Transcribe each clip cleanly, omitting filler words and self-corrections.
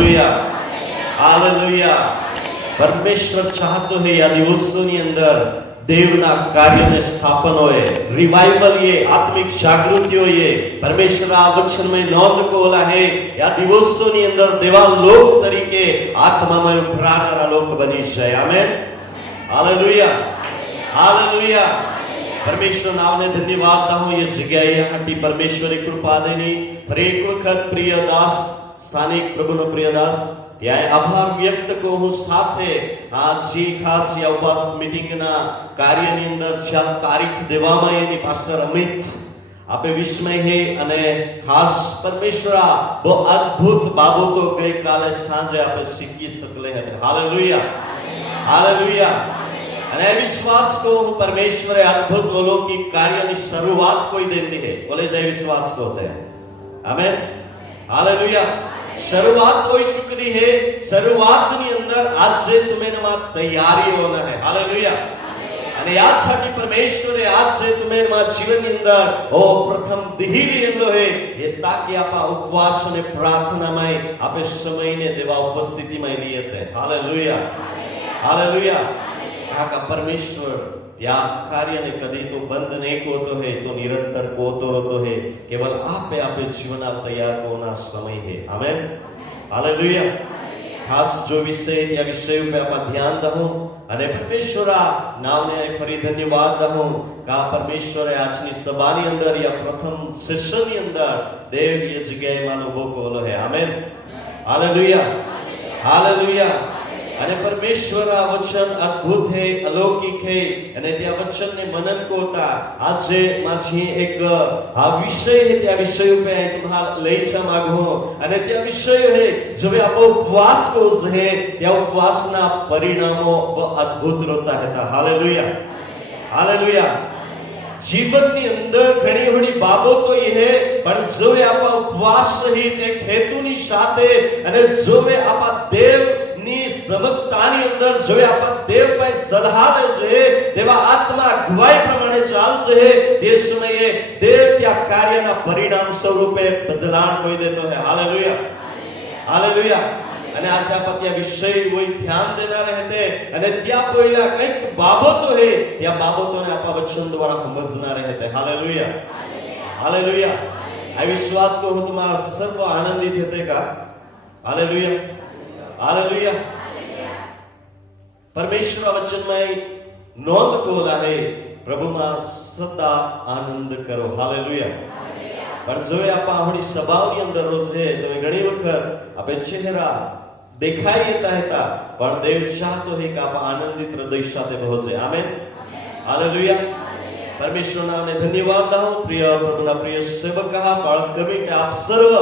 Hallelujah, hallelujah. પરમેશ્વર ચાહતો હે આ દિવસોની અંદર દેવના કાર્યને સ્થાપન હોય, रिवाइवल ये आत्मिक जागृति हो, ये परमेश्वर आ वचन में नोंध को ओला है या दिवसों ની અંદર દેવા લોક તરીકે આત્મામાં ઉભરાનારા લોક બની જાય. Amen, hallelujah, hallelujah. परमेश्वर नाम ने धन्यवाद दाऊं ये जगह यहाँ परमेश्वर कृपा देनी फरी एक वक्त प्रिय दास स्थानिक प्रभु नो प्रिय दास ત્યાં આભાર વ્યક્ત કરું સાથે આજે ખાસ ઉપવાસ મીટિંગના કાર્યની અંદર જે તારીખ દેવામાં એની પાસ્ટર અમિત આપે વિસ્મય હે અને ખાસ પરમેશ્વર બહુ અદ્ભુત બાબતો ગઈકાલે સાંજે આપે શીખી શકલે હતા. Hallelujah, hallelujah. અને વિશ્વાસ को परमेश्वर अद्भुत अलौकिक કાર્યની શરૂઆત કોઈ દેતી है. बोले जय विश्वास को होते हैं. आमेन, हालेलुया. शुरुआत कोई शुक्री है. शुरुआतની અંદર आज से तुम्हें तैयारी होना है. हालेलुया. અને યાદ સાથી પરમેશ્વરે આજ से तुम्हें જીવનની અંદર ઓ પ્રથમ દિહીલી એમલો હે એ તાકી આપા ઉપવાસ અને પ્રાર્થનામાં આપે સમયને દેવા ઉપસ્થિતિમાં લીયતે. Hallelujah, hallelujah. આ પરમેશ્વર या कार्य ने कदी तो बंद नहीं कोतो है तो निरंतर कोतो रहतो है. केवल आपे आपे जीवन आप तैयार होना समय है. आमेन, हालेलुया. खास जो विषय या विषय पे आप ध्यान दहो અને પરમેશ્વર નામને ફરી ધન્યવાદ દઉં કે આ પરમેશ્વર આજની સભાની અંદર या પ્રથમ સેશનની અંદર દેવ એ જગ્યાએ માનો બોકોલો હે. Amen, hallelujah, hallelujah. અને પરમેશ્વર આ વચન અદ્ભુત है, अलौकिक है અને त्या वचन ने मनन कोता આજે માજી એક આ વિષય है त्या विषय पे तुम्हाला લઈશા માંગો અને त्या विषय है जो आप उपवास को है त्या उपवासना परिणामों अद्भुत रहता है. Hallelujah, hallelujah. जीवनની અંદર ઘણી ઘણી બાબતો એ હે પણ જોવે આપા ઉપવાસ સહિત એક હેતુની સાથે અને જોવે આપા દેવ ની સબકતાની અંદર જોવે આપા દેવ પાસે સલાહ લે છે તેવા આત્મા અગવાઈ પ્રમાણે ચાલશે તે સમયે દેવ त्या કાર્યના પરિણામ સ્વરૂપે બદલાણ કોઈ દેતો હે. Hallelujah, hallelujah. અને આજે આપા ત્યાં વિષય હોય ધ્યાન દેના રહેતે અને ત્યાં પહેલા કંઈક બાબતો હે ત્યાં બાબતોને આપા વચન દ્વારા સમજના રહેતે. Hallelujah, hallelujah. આ વિશ્વાસ को હું તમારા સર્વ આનંદિત થતે का. Hallelujah, hallelujah. परमेश्वर वचन में नोंध कोला है प्रभु में सदा आनंद करो. हालेलुया. पर जो आपा हमारी सभाओनी अंदर रोज है तो घणी वखत आपे चेहरा देखाई देता है पण देव चाहतो है कि आप आनंदित हृदय साथे पहुंचे. आमेन, हालेलुया. परमेश्वर नाम ने धन्यवाद दाऊं. प्रिय प्रभुना प्रिय सेवक बाळक कमिटी आप सर्व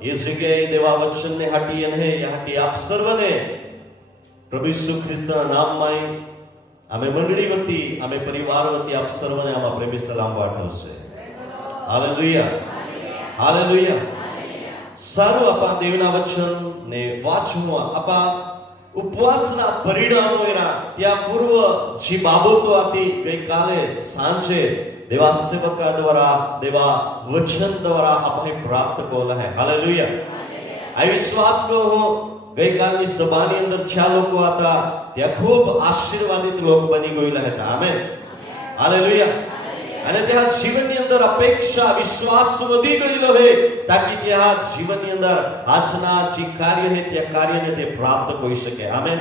ये जग्याए देवा वचन ने हाटी અને હાટી આપ સર્વને પ્રભુ ઈસુ ખ્રિસ્તના નામમાં અમે મંડળી વતી અમે પરિવાર વતી આપ સર્વને આમાં પ્રેમી સલામ પાઠવું છે. Hallelujah, hallelujah. સારું આપા દેવના વચન ને વાંચવું આપા ઉપવાસના પરિણામો એના ત્યાં પૂર્વ જે બાબતો હતી ગઈકાલે સાંજે देवा सेवक द्वारा देवा वचन द्वारा अपने प्राप्त कोला है. हालेलुया. आ विश्वास को हो गई काल की सभानी अंदर 6 लोग आता त्या खूब आशीर्वादित लोग बनी गयेला હતા. आमेन, हालेलुया. અને त्या जीवनની અંદર અપેક્ષા વિશ્વાસ વધી ગયેલો છે તાકી त्या જીવનની અંદર આજના જે કાર્ય છે તે કાર્યને તે પ્રાપ્ત કરી શકે. આમેન.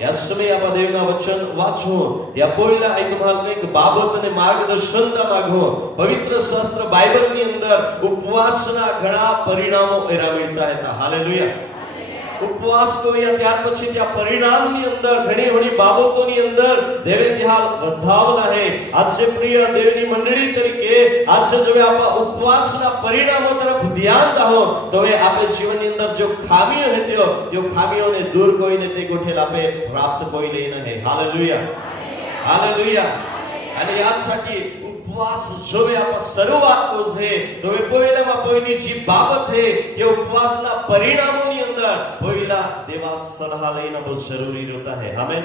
या समय आप देवना वचन वाचो या पहिला आई तुम्हाला एक बाबत અને માર્ગદર્શનતા માંગો. પવિત્ર શાસ્ત્ર બાઇબલની અંદર ઉપવાસના ઘણા પરિણામો એરા મળતા હતા. હાલેલુયા. ઉપવાસ को या ત્યાર પછી ત્યાં પરિણામની અંદર ઘણી ઘણી બાબતોની અંદર દેવે ત્યાં વધાવના છે. આજે પ્રિય દેવની મંડળી તરીકે આજે જો આપ ઉપવાસના પરિણામો તરફ ધ્યાન દાઓ તો હવે આપે જીવનની અંદર જો ખામીઓ હતી તે ખામીઓને દૂર કોઈને તે ગોઠેલ આપે પ્રાપ્ત કોઈ લઈને છે. Hallelujah, hallelujah. અને યાદसाठी उपवास जो आप शुरुआत को છે તો એ પહેલામાં કોઈની જે બાબત છે તે ઉપવાસના પરિણામોની અંદર પહેલા દેવા સલાહ લઈને બહુ જરૂરી રહેતા है. आमेन,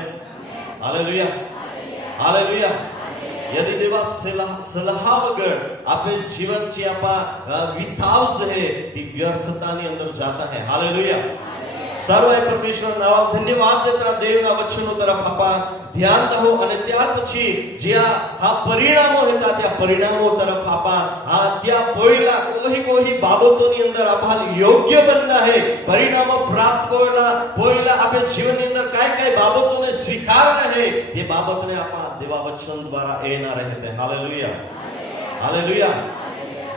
हालेलुया, हालेलुया. यदि देवा सलाह वगर आपे जीवन ची आपा विताव से ती व्यर्थतानी अंदर जाता है. हालेलुया, સર્વે પરમેશ્વર નામ ધન્યવાદ દેતા દેવના વચનો તરફ આપા ધ્યાન દો અને ત્યાર પછી જ્યાં આ પરિણામો હતા ત્યાં પરિણામો તરફ આપા ત્યાં કોઈ બાબતોની અંદર આપા યોગ્ય બનના હે પરિણામો પ્રાપ્ત કોઈલા આપે જીવનની અંદર કઈ બાબતોને સ્વીકારના હે એ બાબતને આપા દેવા વચન દ્વારા એ ના રહેતે હાલેલુયા હાલેલુયા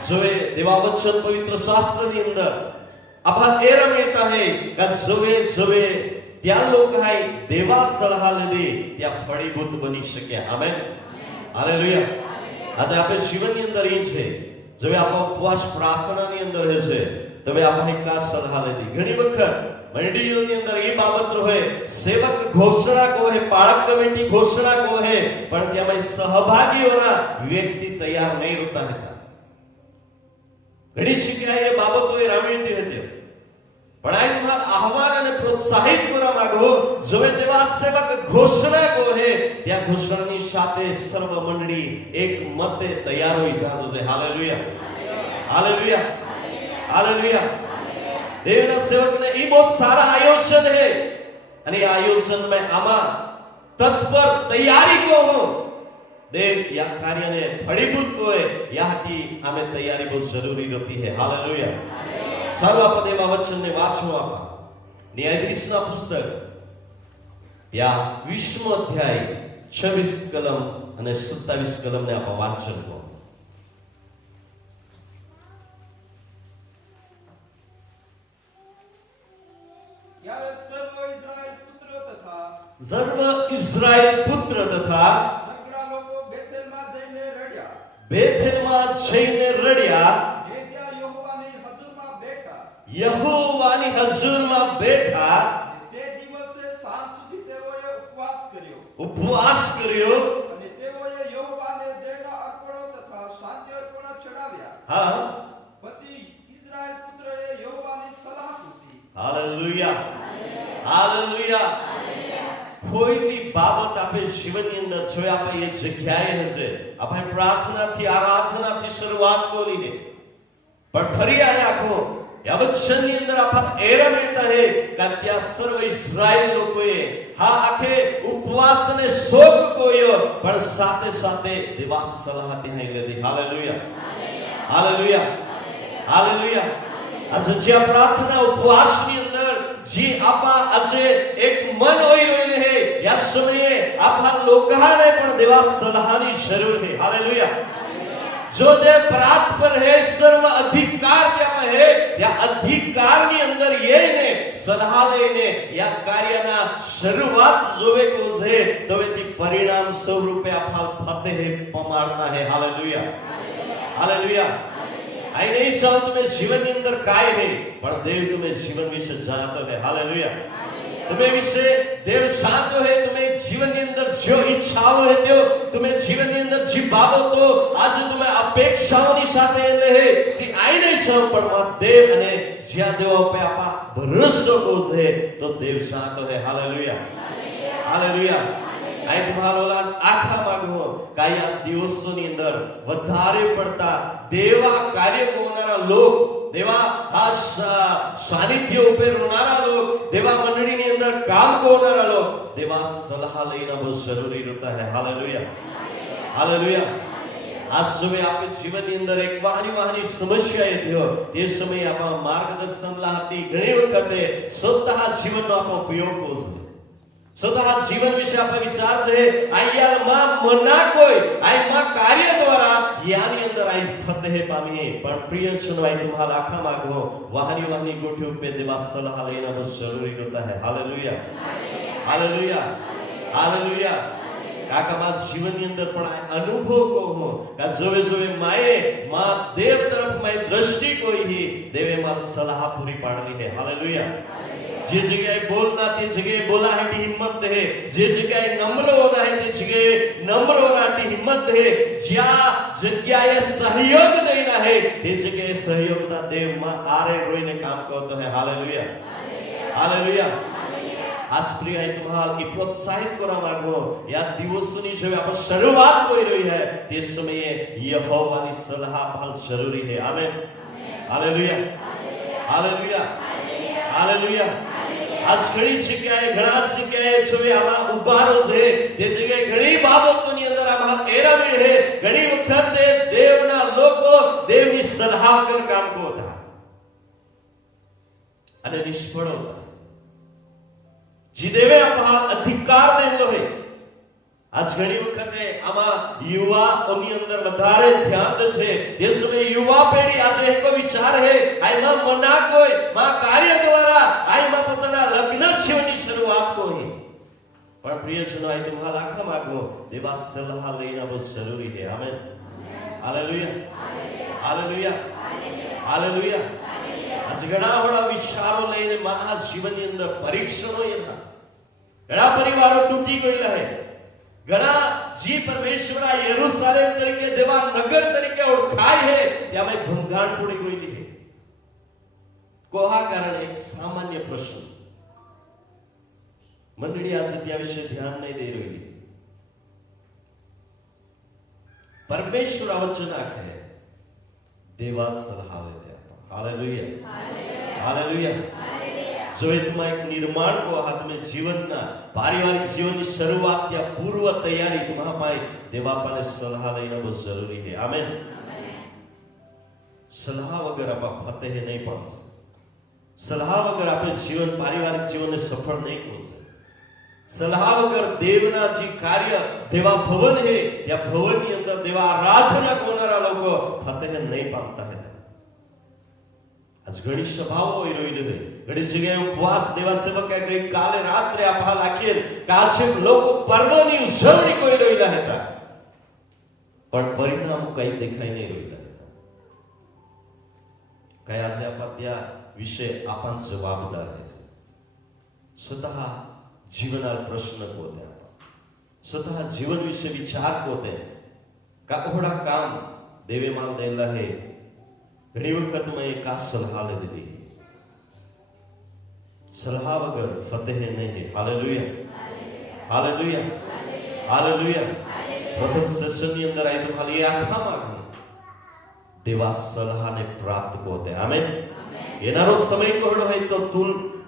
જોએ દેવા વચન પવિત્ર શાસ્ત્રની અંદર આપા એ રમેતા હે કે જોવે ત્યાં લોકો હાય દેવા સલાહ લીધી ત્યાં ફળીભૂત બની શક્યા આમેન હાલેલુયા આજે આપણે જીવનની અંદર એ છે જો આપણે ઉપવાસ પ્રાર્થનાની અંદર હશે તবে આપણે કા સલાહ લીધી ઘણી વખત મંડળીઓની અંદર એ બાબત હોય સેવક ઘોષણા કહે પાળક કમિટી ઘોષણા કહે પણ તેમાં સહભાગીઓના વ્યક્તિ તૈયાર નહીં રહેતા હતા ઘણી જગ્યાએ એ બાબતો એ રામીતી હતી પણ આ તમારા આહવાન અને પ્રોત્સાહિત કરવા માંગો જો તેવા સેવક ઘોષણા કહે ત્યાં ઘોષણાની સાથે સર્વ મંડળી એક મતે તૈયાર હોઈ જાજો છે હાલેલુયા હાલેલુયા હાલેલુયા દેવના સેવકને ઈ બહુ સારા આયોજન હે અને આ આયોજન में આમાં તત્પર તૈયારી કો હો देव या कार्य ने फलीभूत होए याटी हमें तैयारी बहुत जरूरी रहती है हालेलुया सर्वपदेवा वचन ने वाचो आपा न्यायाधीशना पुस्तक या 20मो अध्याय 26 कलम અને 27 कलम ने आपा वाचन को यारे सर्व इस्राएल पुत्र तथा બેથેલમાં જઈને રડ્યા યહોવાની હજુરમાં બેઠા તે દિવસે સાંજ સુધી તેઓએ ઉપવાસ કર્યો અને તેઓએ યહોવાને દેવના અર્પણો તથા શાંતિ અર્પણો ચડાવ્યા હા પછી ઇઝરાયલ પુત્રએ યહોવાની સલાહ પૂછી હાલેલુયા હાલેલુયા કોઈની બાબત આપે જીવનની અંદર જો આપણે એક જગ્યાએ હશે આપણે પ્રાર્થનાથી આરાધનાથી શરૂઆત કરી હે પણ ફરી આયા આખો યવચનની અંદર આપણે એરા મળતા હે કે ત્યાં સર્વ ઇઝરાયલ લોકોએ હા આખે ઉપવાસને શોક કોયો પણ સાથે સાથે દેવા સલાહ ત્યાં લીધી હાલેલુયા હાલેલુયા હાલેલુયા આજે જે પ્રાર્થના ઉપવાસની અંદર जी आपा આજે એક મન હોઈ રહ્યું હે યા સમયે આપા લોકાને પણ દેવા સલાહની જરૂર હે હાલેલુયા जो दे प्रात पर है सर्व अधिकार त्याમાં है या अधिकारની અંદર ये ने સલાહ લઈને या કાર્યના શરૂઆત જોવે કો છે તો એથી પરિણામ સ્વરૂપે આપા ફતેહ પમાડતા है हालेलुया हालेलुया आई नहीं चाहो तुम्हें जीवन के अंदर काय है पर देव तुम्हें जीवन विषय जानता है हालेलुया तुम्हें विषय देव जानता है तुम्हें जीवन के अंदर जो इच्छाओं है त्यो तुम्हें जीवन के अंदर जी बाबतो आज तुम्हें अपेक्षाओं साथे है कि आई नहीं चाहो पर मत देव ने ज्या देवा पे आपा भरोसा को है तो देव जानता है हालेलुया हालेलुया आई तुम्हारो लाज आखा मांगो काई आज दिवसोनी अंदर વધારે પડતા દેવા કાર્ય કરનારા લોક દેવા આ સાનિધ્ય ઉપર રહેનારા લોક દેવા મંડળીની અંદર કામ કરનારા લોક દેવા સલાહ લઈને બહુ જરૂરી રહેતા है हालेलुया हालेलुया आज समय आपके जीवन ની અંદર એક વાહની સમસ્યા એ થયો તે સમયે આપા માર્ગદર્શન લાહતી ઘણી વખતે સ્વતઃ જીવનનો આપણો ઉપયોગ કરશે स्वतः जीवन विषय आप विचार है आया मां मना कोई आई मां कार्य द्वारा यानी अंदर आई फतेह पामी पर प्रिय सुनवाई तुम्हारा आखा मांगो वाहनी गोठे पे देवा सलाह लेना बहुत जरूरी होता है हालेलुया हालेलुया हालेलुया काका मां जीवन ની અંદર પણ અનુભવ કો હો કા જોવે માએ मां देव तरफ माई दृष्टि कोई ही देवे मां सलाह पूरी पाडली है हालेलुया जे जगह बोलना ते जगह बोला है की हिम्मत है जे जगह नम्र होना है ते जगह नम्र होना की हिम्मत है ज्या जगह सहयोग देना है ते जगह सहयोगता देव मां आरे रोईने काम करतो है हालेलुया हालेलुया आज प्रिय है तुम्हारा की प्रोत्साहित करा मांगो या दिवसोनी जो आप शुरुआत कोई रही है ते समय यहोवानी सलाह बहुत जरूरी है आमीन हालेलुया हालेलुया हालेलुया આજ ઘણી જગ્યાએ ઘણા જગ્યાએ જોવે આમાં ઉભારો છે તે જગ્યાએ ઘણી બાબતોની અંદર આમાં એરામી છે ઘણી વખતે દેવના લોકો દેવની સલાહ વગર કામ કરતા અને નિષ્ફળ હોતા જે દેવે આમાં અધિકાર દેલો હોય આજ ઘણી વખતે આમાં યુવાઓની અંદર વધારે ધ્યાન છે એ સમયે યુવા પેઢી આજે એક વિચાર છે આમાં મના કોઈ માં કાર્ય દ્વારા આમાં પોતાના લગ્ન જીવનની શરૂઆત કોઈ પણ પ્રિયજનો આ તમારા લાખા માંગો દેવા સલાહ લેના બહુ જરૂરી છે આમેન હાલેલુયા હાલેલુયા હાલેલુયા આજ ઘણા બડા વિચારો લઈને મારા જીવનની અંદર પરીક્ષણો એના ઘણા પરિવારો તૂટી ગયેલા છે ઘણા જે પરમેશ્વરા યરૂશાલેમ તરીકે દેવા નગર તરીકે ઓળખાય છે ત્યાં ભંગાણ પડી ગયેલી છે કોહા કારણે એક સામાન્ય પ્રશ્ન મંડળી આજે ત્યાં વિશે ધ્યાન નહીં દઈ રહી પરમેશ્વર વચન આખે દેવા સલાહ આવે ત્યાં હાલેલુયા હાલેલુયા જોઈતમાં એક નિર્માણ કો હાથ में જીવનના પારિવારિક જીવનની શરૂઆત ત્યાં પૂર્વ તૈયારી તમારા પાસે દેવાપાને સલાહ લેना બહુ જરૂરી है આમેન સલાહ વગર આપણે ફતેહ નહીં પામશે સલાહ વગર આપણે જીવન પારિવારિક જીવનને સફળ નહીં કરશે સલાહ વગર દેવના જે કાર્ય દેવા ભવન है ત્યાં ભવનની અંદર દેવા આરાધના કરનારા લોકો ફતેહ નહીં પામતા હતા आज घणी सभाओं होई रही है घणी जगह उपवास देवा सेवक गई काले रात्रे आपा लाखीर कासे लोको पर्वनी उजवणी कोई रहीला હતા પણ પરિણામ કઈ દેખાઈ નહીં રહ્યું કઈ આજે આપા ત્યાં વિશે આપણ જવાબદાર છે स्वतः जीवनार प्रश्न कोते स्वतः जीवन विषय विचार कोते का ओड़ा काम देवे माल देला है घणी वखत में एक सलाह ले दी सलाह वगर फतेह नहीं है हालेलुया हालेलुया हालेलुया प्रथम सेशन ની અંદર આઈ તો ખાલી આખા માંગો દેવા સલાહને પ્રાપ્ત કોતે આમેન એનારો સમય કોડો હોય તો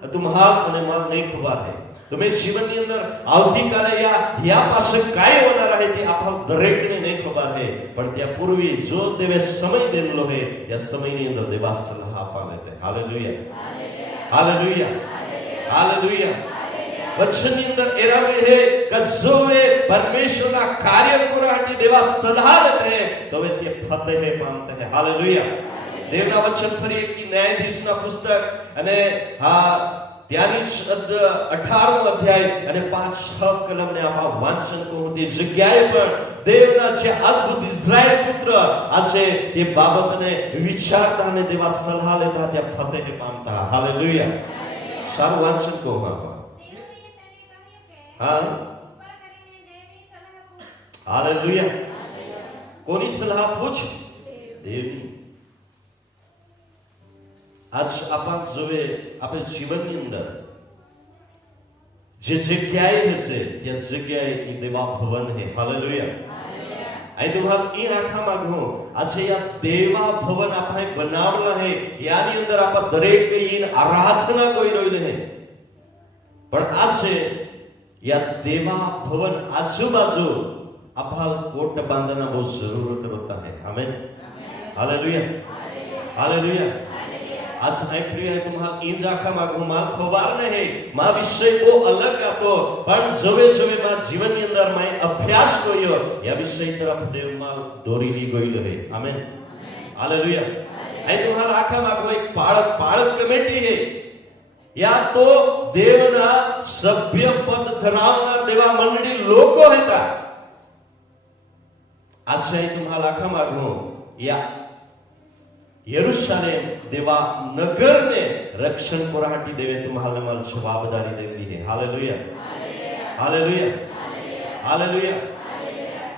તુમ હાલ અને માલ નહીં ખબર है તમે જીવનની અંદર આવતીકાલે યા પાસે કાય હોનાર રહે તે આપા દરેકને નહીં ખબર है પણ ત્યાં પૂર્વી જો દેવે સમય દેલો है या સમયની અંદર દેવા સલાહ આપા લેતે હાલેલુયા હાલેલુયા હાલેલુયા વચનની અંદર એરામે है કજોવે પરમેશ્વરના કાર્ય કરાટી દેવા સલાહ લેતે તો તે ફતેહ પામતે है હાલેલુયા દેવના વચન ફરી એક ન્યાયાધીશના પુસ્તક અને હા त्यानी 18 अध्याय અને 5-6 કલમને આપા વાંચન કરું તે જગ્યાએ પણ દેવના જે અદ્ભુત ઇઝરાયલ પુત્ર આજે તે બાબતને વિચારતા અને દેવા સલાહ લેતા ત્યાં ફતેહ પામતા હાલેલુયા સારું વાંચન કહો બાપા હા હાલેલુયા કોની સલાહ પૂછ દેવની आज आपा जोवे आपे जीवनની અંદર જે જગ્યાએ છે ત્યાં જગ્યાએ ઈ દેવા ભવન છે હાલેલુયા આઈ તમાર ઈ આખા માંગો આજે આ દેવા ભવન આપણે બનાવલા છે યાની અંદર આપા દરેક ઈન આરાધના કોઈ રોઈલે છે પણ આજે યા દેવા ભવન આજુબાજુ આપા કોટ બાંધના બહુ જરૂરત होता है आमेन हालेलुया हालेलुया आज मैं प्रिय है तुम्हारा इंज आखा मागू माल खबर नहीं मां विषय को अलग आतो पण जवे जवे मां जीवन ની અંદર मैं अभ्यास कोयो या विषय तरफ देव माल दोरी ली गई है आमेन हालेलुया आई तुम्हारा आखा मागू एक पाळक कमेटी है या तो देवना सभ्य पद धरावना देवा मंडળી લોકો હતા आज आई तुम्हारा आखा मागू या यरूशलेम देवा नगर ने रक्षण कोराटी देवे तुम्हारे माल जवाबदारी देती है हालेलुया हालेलुया हालेलुया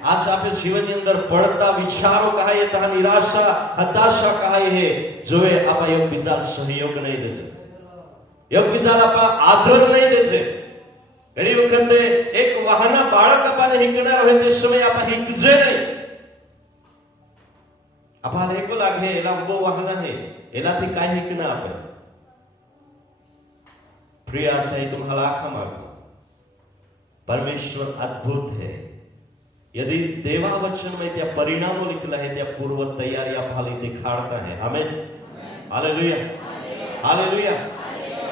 आज आपे जीवन ની અંદર પડતા વિચારો કહાય તા નિરાશા હતાશા કહાય है જોએ આપા એક બીજા સહયોગ નહીં દેજે એક બીજા આપા આદર નહીં દેજે ઘણી વખતે એક વાહના બાળક આપાને હિંકનાર હોય તે સમય આપા હિંકજે નહીં आपा लेको लागे एला बो वाहना है एलाथी काय हिकना आपे प्रिय आशा है तुम्हाला आखा मागो परमेश्वर अद्भुत है यदि देवा वचन में त्या परिणामों लिखला है त्या पूर्व तैयारी आपल्याला दिखाड़ता है आमेन हालेलुया हालेलुया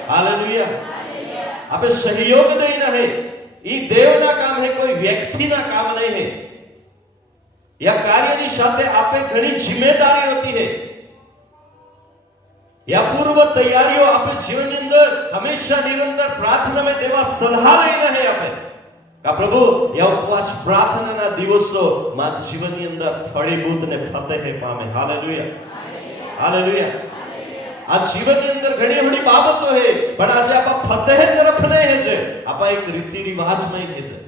हालेलुया आपे सहयोग देना है ये देवना काम है कोई व्यक्ति ना काम नहीं है या કાર્યની સાથે આપે ઘણી જિમ્મેદારી હોતી है या पूर्व तैयारियों आपे जीवन अंदर हमेशा निरंतर प्रार्थना में देवा सलाह लेना है आपे का प्रभु या उपवास प्रार्थना ना दिवसों मां जीवन अंदर फळीभूत ने फतेह पामे हालेलुया हालेलुया आज जीवन अंदर घणी बड़ी बाबतो है पण आज आपा फतेह तरफ नहीं है छे आपा एक रीति रिवाज में है छे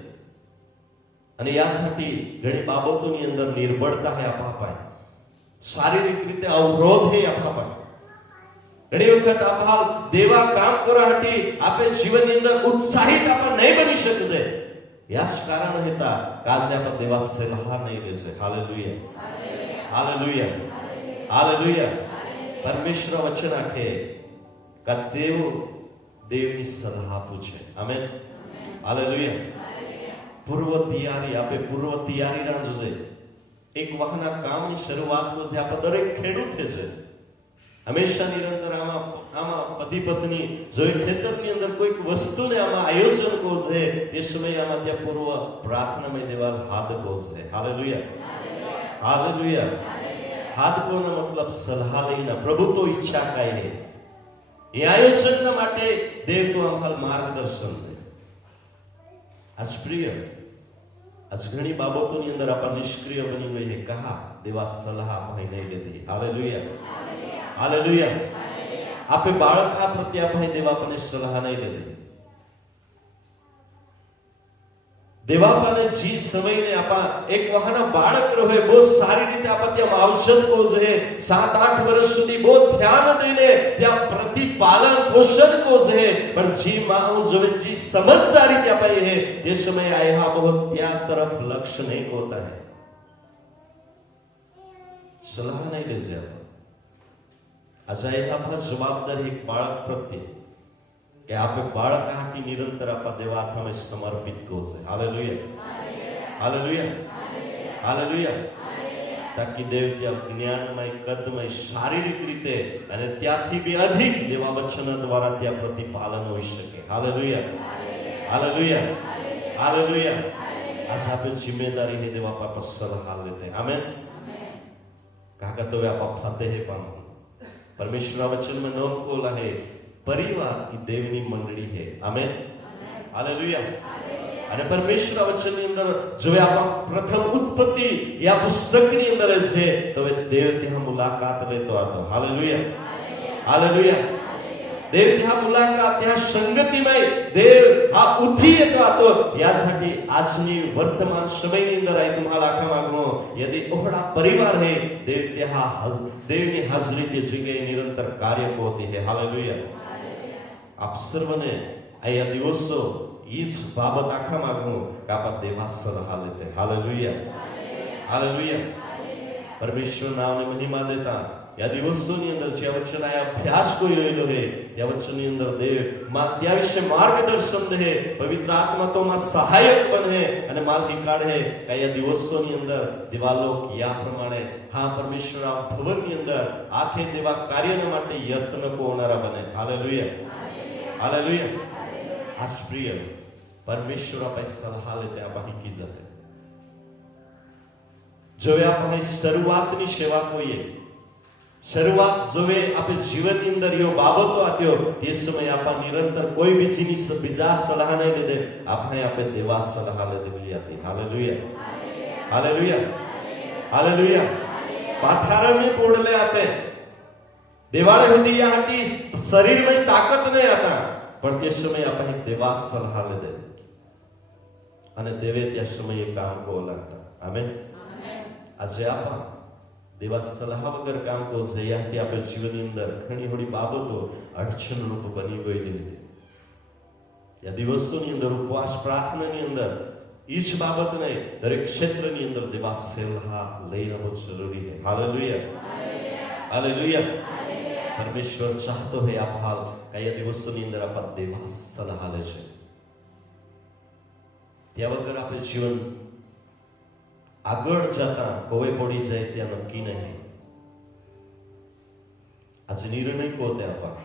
અને यासाठी ઘણી બાબતોની અંદર નિર્બળતા है आपा पाए शारीरिक रीते अवरोध है आपा पाए ઘણી વખત આપા દેવા કામ કરવા હટી આપે જીવનની અંદર ઉત્સાહિત આપા નહીં બની શકશે याच कारण हेता काजे आपा देवा सलाह नहीं लेશે हालेलुया हालेलुया हालेलुया परमेश्वर वचन आखे का देवनी सलाह पूछे आमेन हालेलुया पूर्व तैयारी आपे पूर्व तैयारी ना जोजे एक वाहना कामनी शरूआत को जे आपा दरेक खेडूत छे हमेशा निरंतर आमा पति पत्नी जो खेतरनी अंदर कोई वस्तु ने आमा आयोजन को छे ते समय आमा त्या पूर्व प्रार्थना में देवाल हाथ को छे हालेलुया हालेलुया हाथ को ना मतलब सलाह लेना प्रभु तो इच्छा काय है ये आयोजन ना माटे देव तो आम्हाला मार्गदर्शन दे आज प्रिय आज घणी बाबतोनी अंदर आपा निष्क्रिय बनी गई है कहा देवा सलाह आपने नहीं देती हालेलुया हालेलुया आपे बाळका प्रति आपने देवा अपने सलाह नहीं देती देवापाने जी समय ने आपा एक वहाना बाळक रहे बहुत सारी रीते आपा त्या मावजन को जे 7-8 वर्ष सुधी बहुत ध्यान देने त्या प्रतिपालन पोषण को जे पर जी माओ जो जी समझदारी त्या पाई है ये समय आया बहुत त्या तरफ लक्ष्य नहीं होता है सलाह नहीं ले जाता अजय आपा जवाबदारी एक बाळक प्रति कि आप बाळक हाटी निरंतर आपा देवा हाथामे समर्पित को छे हालेलुया हालेलुया हालेलुया ताकि देव त्या ज्ञानमय कदमय शारीरिक रीते અને ત્યાંથી બી अधिक દેવા વચન દ્વારા त्या प्रतिपालन હોઈ શકે हालेलुया हालेलुया हालेलुया आज आप जिम्मेदारी है देवा पापा सलाह लेते हैं आमेन काका तो आप फतेह पाम परमेश्वर वचन में नोंद कोला है परिवार की देवनी मंडली है आमेन हालेलुया અને પરમેશ્વર વચનની અંદર જો આપા પ્રથમ ઉત્પત્તિ या પુસ્તકની અંદર છે તો દેવ ત્યાં મુલાકાત લેતો હતો હાલેલુયા હાલેલુયા देव त्या मुलाकात त्या संगतीमय देव हा उठी येतो હતો यासाठी આજની વર્તમાન સમયની અંદર આ तुम्हाला આખા માંગો यदि ઓહડા परिवार है देव त्या देवनी हाजरी की जगह निरंतर कार्य होती है हालेलुया आप सर्वने आया दिवसों इस बाबत आखा मागू का आप देवा सलाह लेते हालेलुया हालेलुया परमेश्वर नाम ने महिमा देता या दिवसोनी अंदर जे वचन आया अभ्यास कोई रहेलो है या वचननी अंदर देव मा त्या विषय मार्गदर्शन दे पवित्र आत्मा तो मा सहायक बने અને માર્ગી કાઢે કયા દિવસોની અંદર દિવાલો या પ્રમાણે હા પરમેશ્વર આ ભવનની અંદર આખે દેવા કાર્યના માટે યત્ન કોનારા બને હાલેલુયા हालेलुया आज प्रिय परमेश्वर आपे सलाह लेते आपा की जाते जो आपने शुरुआतनी सेवा कोई शुरुआत जोवे आपे जीवनની અંદર યો બાબતો આત્યો તે સમય આપા નિરંतर કોઈ બીજીની બીજા સલાહ નહીં લેદે આપણે આપે દેવા સલાહ લેદે આતી હાલેલુયા હાલેલુયા હાલેલુયા પાથારા में પોડલે આતે देवाळे होती या हटी शरीर में ताकत नहीं आता पण ते समय आपण देवा सलाह लेदे અને દેવે त्या समय काम को लागता आमेन આજે આપા देवा सलाह वगर काम को છે યાથી આપણે જીવનની અંદર ઘણી બધી બાબતો અડચણ રૂપ બની ગયેલી હતી या દિવસોની અંદર ઉપવાસ પ્રાર્થનાની અંદર इस बाबत में दरेक क्षेत्रની અંદર देवा सलाह લઈ રહેવો જરૂરી છે हालेलुया हालेलुया પરમેશ્વર ચાહતો હોય આપ હાલ કયા દિવસોની અંદર આપ દેવા સલાહ લે છે ત્યાં વગર આપણે જીવન આગળ જતા કોવે પડી જાય ત્યાં નક્કી નહીં. આજે નિર્ણય કોતે આપા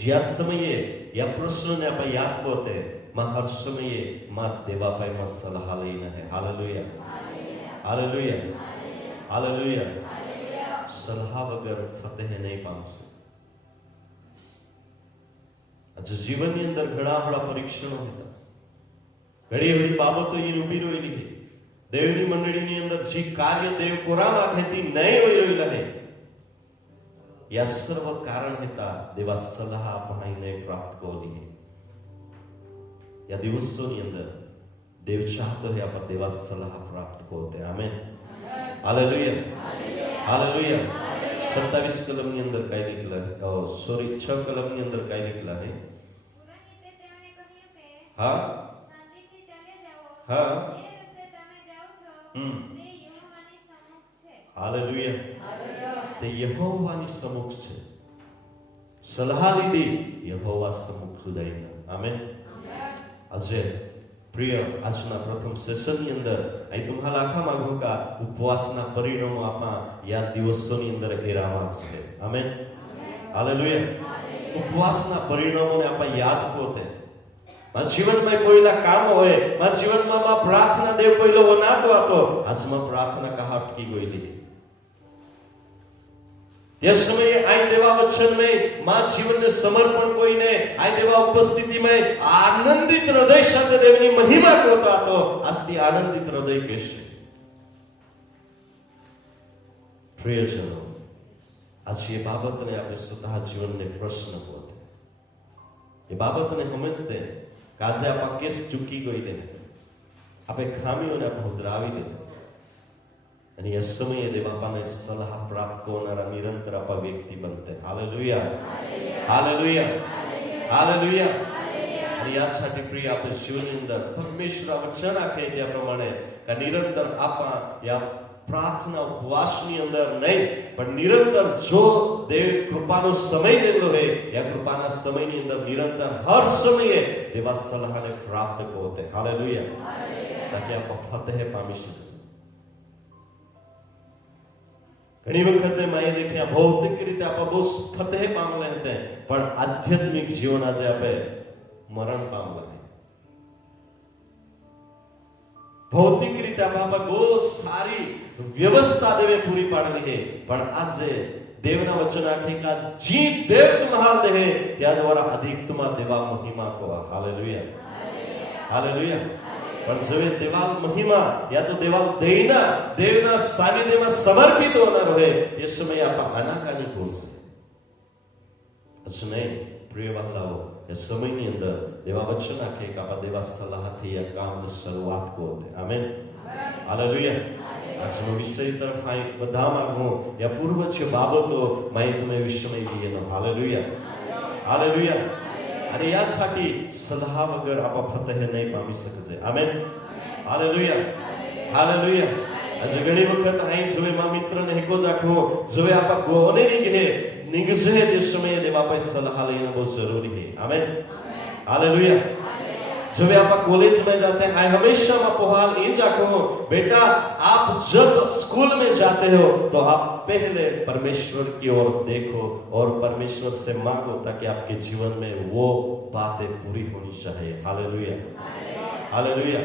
જ્યાં સમયે યા પ્રશ્નને આપણે યાદ કોતે માં હર સમયે માં દેવા પાયમાં સલાહ લઈને હે. Hallelujah, hallelujah, hallelujah. સલાહ વગર ફતેહ નહીં પામશે. આજે જીવનની અંદર ઘણા બધા પરીક્ષણો હતા, ઘણી બધી બાબતો અહીં ઉભી રહેલી છે. દેવની મંડળીની અંદર જે કાર્ય દેવ કોરામાં ખેતી નહીં હોય રહેલા ને યા સર્વ કારણ હતા દેવા સલાહ આપણે પ્રાપ્ત કરી. યા દિવસોની અંદર દેવ ચાહતો હે આપણે દેવા સલાહ પ્રાપ્ત કોતે. Amen, hallelujah, hallelujah. 27 કલમની અંદર કઈ લીખેલા, સોરી 6 કલમની અંદર કઈ લીખેલા હે? હા હા, હાલેલુયા. તે યહોવાની સમુખ છે. સલાહ લીધી યહોવા સમુખ જઈને. આમેન. આજે પ્રિય આજના પ્રથમ સેશનની અંદર અહીં તમારા આખા માંગો કા ઉપવાસના પરિણામો આપા યા દિવસોની અંદર એરામાં છે. Amen, hallelujah. ઉપવાસના પરિણામોને આપા યાદ પોતે મારા જીવનમાં પહેલા કામ હોય, મારા જીવનમાં માં પ્રાર્થના દેવ પહેલો વનાતો હતો, આજમાં પ્રાર્થના કહા અટકી ગયેલી. તે સમયે આઈ દેવા વચન में માં જીવનને સમર્પણ કોઈને આઈ દેવા ઉપસ્થિતિમાં આનંદિત હૃદય સાથે દેવની મહિમા કરતો હતો. આજથી આનંદિત હૃદય કહેશે. પ્રિયજનો, આજે એ બાબતને આપણે સ્વતઃ જીવનને પ્રશ્ન પોતે એ બાબતને સમજતે કે આજે આપણા કેસ ચૂકી ગઈ ને આપણે ખામીઓને આપણે ઉધરાવી દીધા અને એ સમયે દેવાપાને સલાહ પ્રાપ્ત કરનારા નિરંતર આપા વ્યક્તિ બનતે. Hallelujah, hallelujah, hallelujah. અને આ સાથે પ્રિય આપણે જીવનની અંદર પરમેશ્વર વચન આપે તે પ્રમાણે કે નિરંતર આપા યા પ્રાર્થના ઉપવાસની અંદર નહીં પણ નિરંતર જો દેવ કૃપાનો સમય દેલો હે યા કૃપાના સમયની અંદર નિરંતર હર સમયે દેવા સલાહને પ્રાપ્ત કોતે. હાલેલુયા. તાકે આપ ફતેહ પામી શકે. ઘણી વખતે માએ દેખ્યા ભૌતિક રીતે આપણે બહુ ફતેહ પામલે હતા પણ આધ્યાત્મિક જીવન આજે આપણે મરણ પામલા. ભૌતિક રીતે આપણે બહુ સારી વ્યવસ્થા દેવે પૂરી પાડેલી છે પણ આજે દેવના વચન આખે કા જી દેવ તુમ્હાર દેહે ત્યાં દ્વારા અધિક તુમા દેવા મહિમા કો. Hallelujah, hallelujah. પણ જો દેવાલ મહિમા યા તો દેવાલ દૈના દેવના સાનિધ્યમાં સમર્પિત હોનાર હોય એ સમયે આપા આનાકાની કોશે નહીં. પ્રિય વાલાઓ, એ સમયની અંદર દેવા વચન આખે કે આપા દેવા સલાહથી આ કામની શરૂઆત કોતે. Amen, hallelujah. આજનો વિષય તરફ આ બધા માંગો યા પૂર્વ છે બાબતો માય તમે વિષયમાં દીએનો. Hallelujah, hallelujah. અને યા સાથી સલાહ વગર આપા ફતેહ નહીં પામી શકે. Amen, hallelujah, hallelujah. આજે ઘણી વખત અહીં જોવે માં મિત્રને હેકો રાખો જોવે આપા ગોને નીકળે નિગજે તે સમયે દેવા પાસે સલાહ લેना બહુ જરૂરી है. आमेन, हालेलुया. जब आप कॉलेज में जाते हैं हमेशा मैं पुहाल ये जाको बेटा आप जब स्कूल में जाते हो तो आप पहले परमेश्वर की ओर देखो और परमेश्वर से मांगो ताकि आपके जीवन में वो बातें पूरी होनी चाहिए. Hallelujah, hallelujah.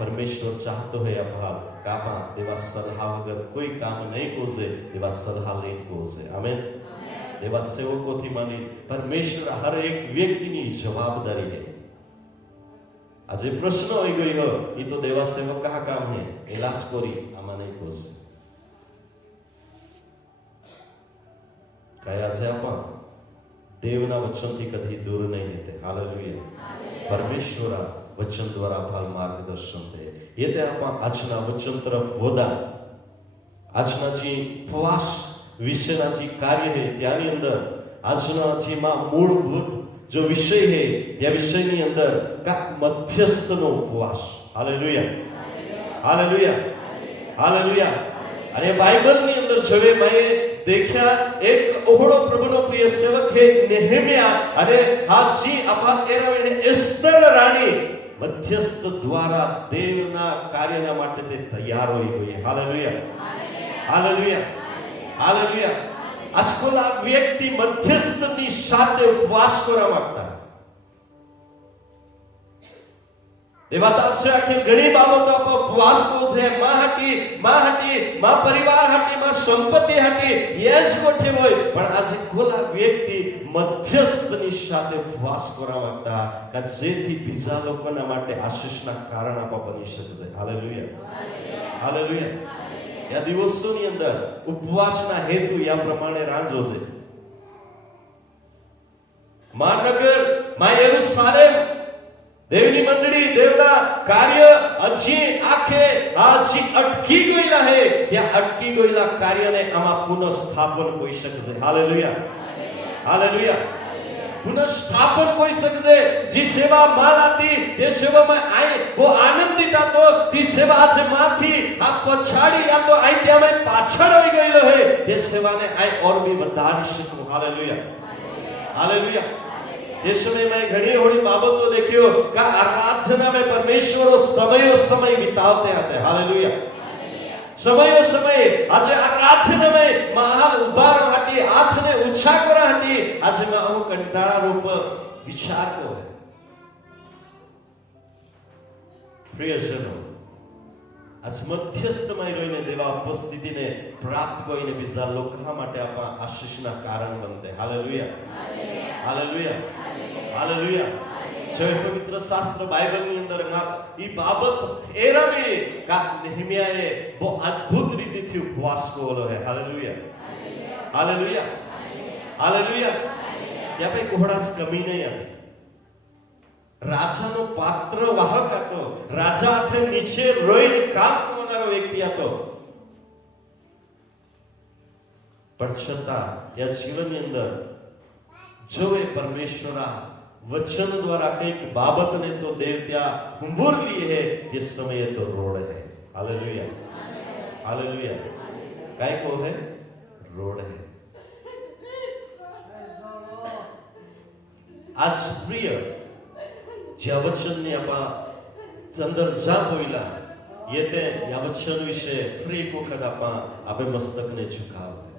परमेश्वर चाहते है आप कापा देवा सलाह वगर कोई काम नहीं कोसे देवा सलाह ले कोसे. आमेन. देवा सेवकों थी मानी परमेश्वर हर एक व्यक्ति की जवाबदारी है. आज प्रश्न हो गई हो ये तो देवा सेवक का काम है इलाज कोरी आमा नहीं कोसे. कया છે આપા દેવના વચનથી કદી દૂર નહીં રહેતે. હાલેલુયા. પરમેશ્વર વચન દ્વારા ભાલ માર્ગદર્શન દે એ તે આપા આજના વચન તરફ હોદા આજના જે ઉપવાસ વિશેના જે કાર્ય છે ત્યાંની અંદર આજના જે માં મૂળભૂત जो विषय है या विषय ની અંદર કા મધ્યસ્થનો ઉપવાસ. Hallelujah, hallelujah, hallelujah. અને બાઇબલની અંદર જવે માએ દેખ્યા એક ઓહળો પ્રભુનો પ્રિય સેવક હે નેહેમિયા અને હાજી આપા એરાવેને એસ્તર રાણી મધ્યસ્થ દ્વારા દેવના કાર્યના માટે તે તૈયાર હોઈ ગઈ. Hallelujah, hallelujah, hallelujah. આજકાલ આ વ્યક્તિ મધ્યસ્થની સાથે ઉપવાસ કરવા માંગતા. એ વાત છે કે ઘણી બાબતો પર ઉપવાસ કરો છે. માં પરિવાર હાટી, માં સંપત્તિ હાટી એ જ ગોઠે હોય, પણ આજે કોલા વ્યક્તિ મધ્યસ્થની સાથે ઉપવાસ કરવા માંગતા કે જેથી બીજા લોકોના માટે આશીષના કારણ આપવા બની શકે. Hallelujah, hallelujah. આ દિવસોની અંદર ઉપવાસના હેતુ આ પ્રમાણે રાંજો છે. મહાનગર માં યરુશલેમ દેવની મંડળી દેવના કાર્ય હજી આખે હજી અટકી ગયેલા હે. ત્યાં અટકી ગયેલા કાર્યને આમાં પુનઃસ્થાપન કોઈ શકે છે. Hallelujah, hallelujah. પુનઃસ્થાપન કોઈ શકે છે. જે સેવા માલ આતી તે સેવામાં આય वो આનંદિત હતો. તે સેવા આજે માંથી આ પછાડી આ તો આય ત્યાં પાછળ આવી ગયેલો હે. તે સેવાને આય ઓર બી વધારી શકું. Hallelujah, hallelujah. इस समय में घनी होड़ी बाबतों देखियो का आराधना में परमेश्वरो समय बितावते आते हैं. हालेलुया, समय आज आराधना में महाल उबार हाटी हाथ ने ऊंचा करा हाटी आज में अमु कंटाळा रूप विचार को है. प्रियजनो आज मध्यस्थમાં રહીને દેવા ઉપસ્થિતિને પ્રાપ્ત કોઈને બીજા લોકો માટે આપા આશીષના કારણ બનતે. Hallelujah, hallelujah, hallelujah. જે પવિત્ર શાસ્ત્ર બાઇબલની અંદર ઈ બાબત એરામી કા નેહમિયાએ બહુ અદ્ભુત રીતથી ઉપવાસ કર્યો હે. Hallelujah, hallelujah, hallelujah. ત્યાં ભાઈ કોહડાસ કમી નહીં હતી. રાજાનો પાત્ર વાહક હતો. રાજા હાથે નીચે રોઈને કામ કરનારો વ્યક્તિ હતો. પણ છતાં આ જીવનની અંદર જો એ પરમેશ્વરા વચન દ્વારા કંઈક બાબતને તો દેવ ત્યાં હુંબુર લીએ હે તે સમયે તો રોડ હે. Hallelujah, hallelujah. કાઈ કો હે રોડ હે. आज प्रिय ज्या वचनने आपा अंदर जा बोयला येते या वचन विषय फ्री एक वखत आपा आपे मस्तकने झुकावते.